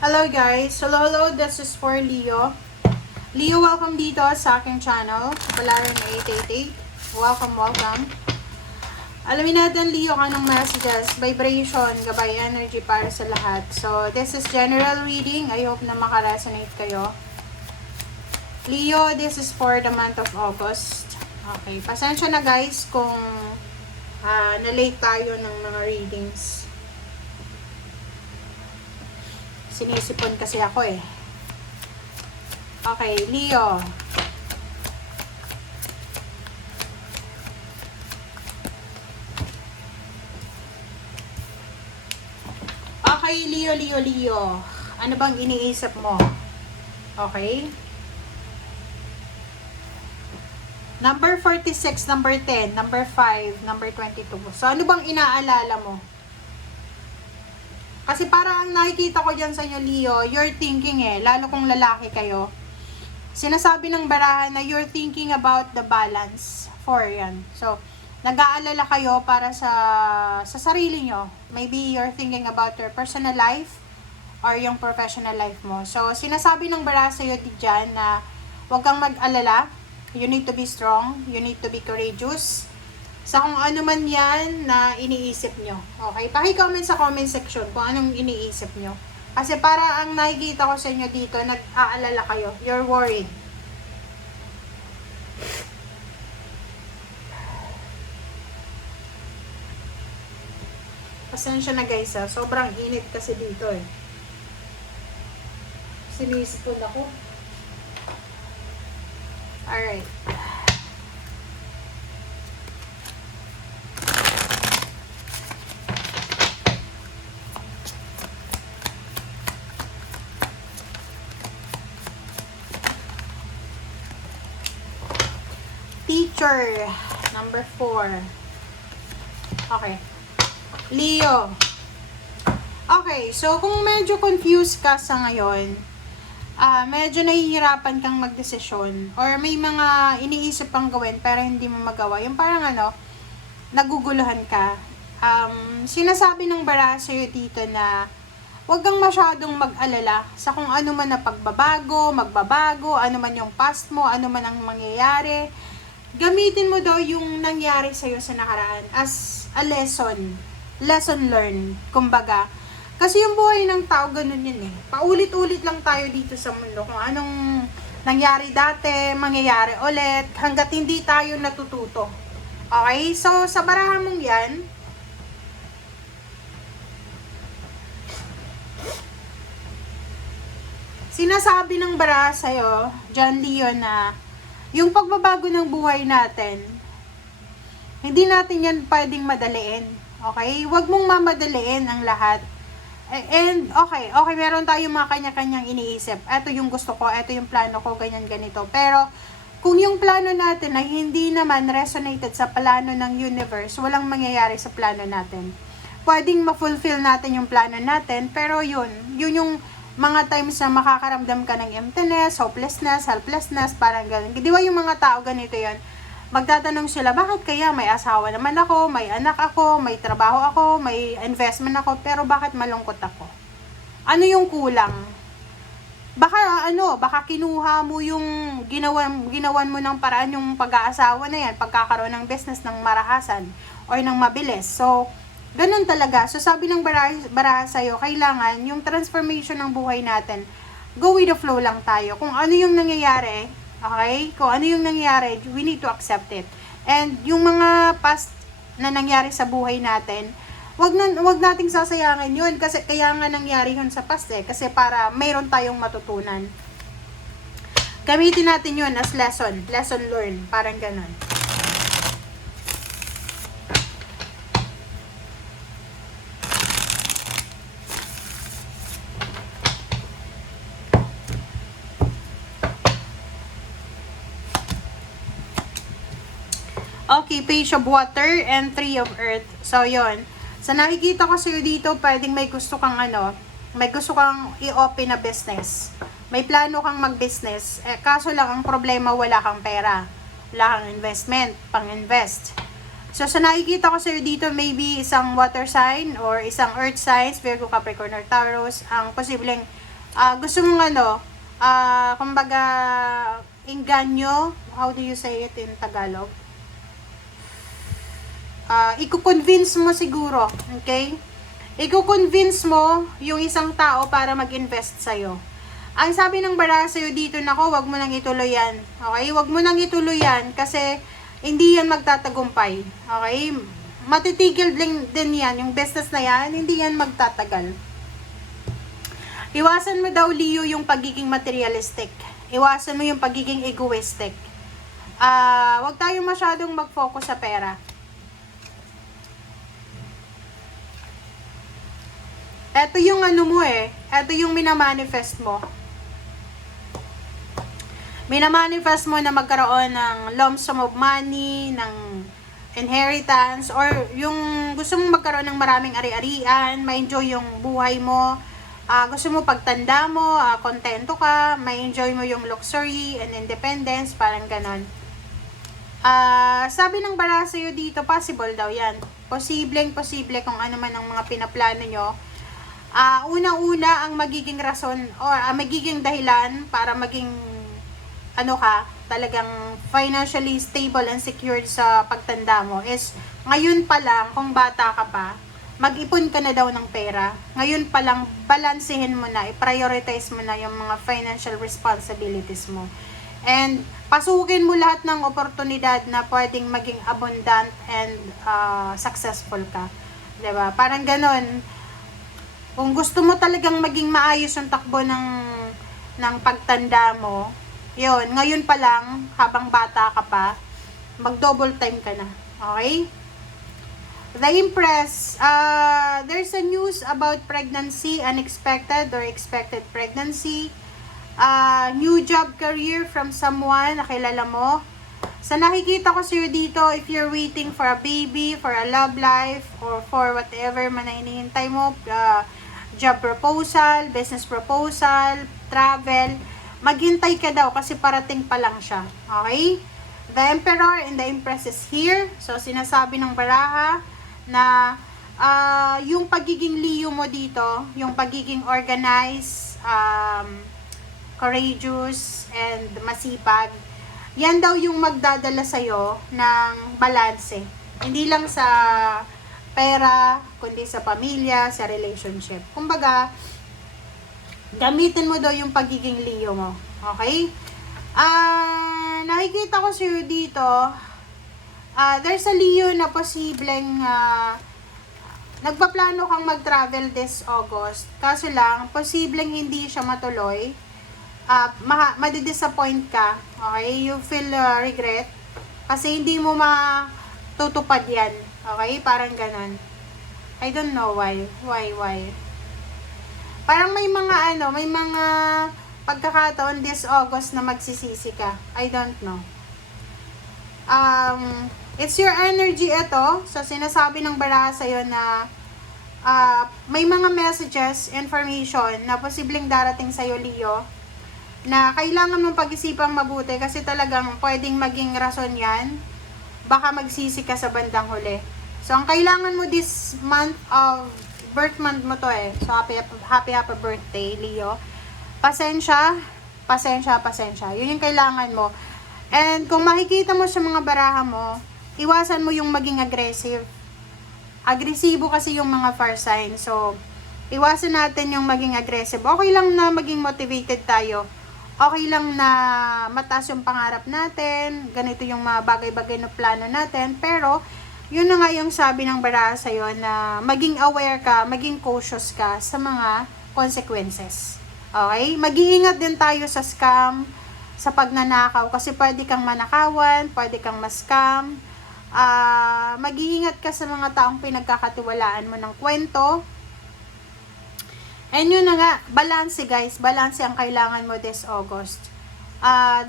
Hello guys! Hello, this is for Leo. Leo, welcome dito sa aking channel, Balaran 888. Welcome. Alamin natin, Leo, anong messages, vibration, gabay energy para sa lahat. So, this is general reading. I hope na makaresonate kayo. Leo, this is for the month of August. Okay, pasensya na guys kung na-late tayo ng mga readings. Sinisipon kasi ako eh. Okay, Leo. Okay, Leo. Ano bang iniisip mo? Okay. Number 46, number 10, number 5, number 22. So, ano bang inaalala mo? Kasi parang ang nakikita ko dyan sa inyo, Leo, you're thinking lalo kung lalaki kayo. Sinasabi ng barahan na you're thinking about the balance for yan. So, nag-aalala kayo para sa sarili nyo. Maybe you're thinking about your personal life or yung professional life mo. So, sinasabi ng barahan sa'yo dyan na huwag kang mag-alala. You need to be strong. You need to be courageous. Sa kung ano man yan na iniisip nyo. Okay? Paki-comment sa comment section kung anong iniisip nyo. Kasi para ang nakikita ko sa inyo dito, nag-aalala kayo. You're worried. Pasensya na guys sobrang init kasi dito eh. Sinisipon ako. Alright. Teacher, number 4. Okay. Leo. Okay, so kung medyo confused ka sa ngayon, medyo nahihirapan kang magdesisyon, or may mga iniisip pang gawin pero hindi mo magawa, yung parang naguguluhan ka. Sinasabi ng bara sa'yo dito na huwag kang masyadong mag-alala sa kung ano man na magbabago, ano man yung past mo, ano man ang mangyayari. Gamitin mo daw yung nangyari sa'yo sa nakaraan as a lesson learned, kumbaga. Kasi yung buhay ng tao, ganun yun eh. Paulit-ulit lang tayo dito sa mundo. Kung anong nangyari dati, mangyayari ulit, hanggat hindi tayo natututo. Okay? So, sa barahan mong yan, sinasabi ng baraha sa'yo, John Leo, na yung pagbabago ng buhay natin, hindi natin yan pwedeng madaliin. Okay? Huwag mong mamadaliin ang lahat. And, okay, meron tayong mga kanya-kanyang iniisip. Ito yung gusto ko, ito yung plano ko, ganyan, ganito. Pero, kung yung plano natin ay hindi naman resonated sa plano ng universe, walang mangyayari sa plano natin. Pwedeng ma-fulfill natin yung plano natin, pero yun yung mga times na makakaramdam ka ng emptiness, hopelessness, helplessness, parang gano'n. Di ba yung mga tao ganito yon? Magtatanong sila, bakit kaya may asawa naman ako, may anak ako, may trabaho ako, may investment ako, pero bakit malungkot ako? Ano yung kulang? Baka kinuha mo yung ginawan mo ng paraan yung pag-aasawa na yan, pagkakaroon ng business ng marahasan o ng mabilis. So, ganun talaga. So, sabi ng baraha sa'yo, kailangan yung transformation ng buhay natin, go with the flow lang tayo. Kung ano yung nangyayari, okay? Kung ano yung nangyayari, we need to accept it. And yung mga past na nangyari sa buhay natin, wag nating sasayangin yun. Kasi kaya nga nangyari yun sa past kasi para mayroon tayong matutunan. Gamitin natin yun as lesson learned. Parang ganun. Okay, Page of Water and Three of Earth. So, yon. Sa nakikita ko sa'yo dito, pwedeng may gusto kang i-open na business. May plano kang mag-business. Kaso lang, ang problema, wala kang pera. Wala kang investment, pang-invest. So, sa nakikita ko sa'yo dito, maybe isang water sign or isang earth signs, Virgo, Capricorn, or Taurus, ang posibleng Gusto mong kumbaga, engganyo, how do you say it in Tagalog? Iko-convince mo siguro, okay? Iko-convince mo yung isang tao para mag-invest sa'yo. Ang sabi ng baraha sa'yo dito, nako, wag mo nang ituloy yan. Okay? Wag mo nang ituloy yan kasi hindi yan magtatagumpay. Okay? Matitigil din yan. Yung business na yan, hindi yan magtatagal. Iwasan mo daw, Leo, yung pagiging materialistic. Iwasan mo yung pagiging egoistic. Wag tayong masyadong mag-focus sa pera. Ito yung ito yung minamanifest mo. Minamanifest mo na magkaroon ng lump sum of money, ng inheritance, or yung gusto mong magkaroon ng maraming ari-arian, ma-enjoy yung buhay mo, gusto mo pagtanda mo, kontento ka, ma-enjoy mo yung luxury and independence, parang ganon. Sabi ng baraha sa'yo dito, possible daw yan. Posible kung ano man ang mga pinaplano nyo. Unang-una ang magiging rason or magiging dahilan para maging talagang financially stable and secured sa pagtanda mo is ngayon pa lang, kung bata ka pa, mag-ipon ka na daw ng pera. Ngayon pa lang, balansehin mo na, i-prioritize mo na yung mga financial responsibilities mo. And pasukin mo lahat ng oportunidad na pwedeng maging abundant and successful ka. 'Di ba? Parang ganon. Kung gusto mo talagang maging maayos yung takbo ng pagtanda mo, yun, ngayon pa lang, habang bata ka pa, mag-double time ka na. Okay? The Empress, there's a news about pregnancy, unexpected or expected pregnancy, new job career from someone na kilala mo. Sa nakikita ko sa'yo dito, if you're waiting for a baby, for a love life, or for whatever man na hinihintay mo, job proposal, business proposal, travel, maghintay ka daw kasi parating pa lang siya. Okay? The Emperor and the Empress is here. So, sinasabi ng baraha na yung pagiging Leo mo dito, yung pagiging organized, courageous, and masipag, yan daw yung magdadala sa'yo ng balanse. Hindi lang sa pera, kundi sa pamilya, sa relationship. Kumbaga, gamitin mo daw yung pagiging Leo mo. Okay? Nakikita ko sa'yo dito, there's a Leo na posibleng nagpaplano kang mag-travel this August. Kaso lang, posibleng hindi siya matuloy. Madidisappoint ka. Okay? You feel regret. Kasi hindi mo matutupad yan. Okay? Parang ganon. I don't know why. Why? Parang may mga may mga pagkakataon this August na magsisisi ka. I don't know. It's your energy ito. So, sinasabi ng baraha sa'yo na may mga messages, information na posibleng darating sa'yo, Leo, na kailangan mong pag-isipang mabuti kasi talagang pwedeng maging rason yan. Baka magsisi ka sa bandang huli. So, ang kailangan mo this month of birth month mo to So, happy birthday, Leo. Pasensya. Yun yung kailangan mo. And kung makikita mo sa mga baraha mo, iwasan mo yung maging aggressive. Agresibo kasi yung mga fire sign. So, iwasan natin yung maging aggressive. Okay lang na maging motivated tayo. Okay lang na mataas yung pangarap natin, ganito yung mga bagay-bagay na plano natin, pero yun na nga yung sabi ng baraha sa'yo na maging aware ka, maging cautious ka sa mga consequences. Okay? Mag-iingat din tayo sa scam, sa pagnanakaw, kasi pwede kang manakawan, pwede kang ma-scam. Mag-iingat ka sa mga taong pinagkakatiwalaan mo ng kwento. And yun na nga, balance guys, balance ang kailangan mo this August.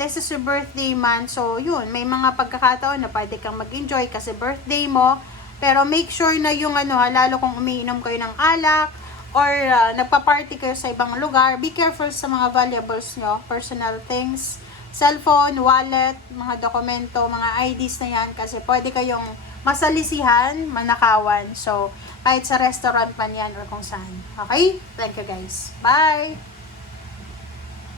This is your birthday month, so yun, may mga pagkakataon na pwede kang mag-enjoy kasi birthday mo, pero make sure na yung lalo kung umiinom kayo ng alak, or nagpa-party kayo sa ibang lugar, be careful sa mga valuables nyo, personal things, cellphone, wallet, mga dokumento, mga IDs na yan, kasi pwede kayong masalisihan, manakawan. So, kahit sa restaurant man yan or kung saan. Okay? Thank you guys. Bye!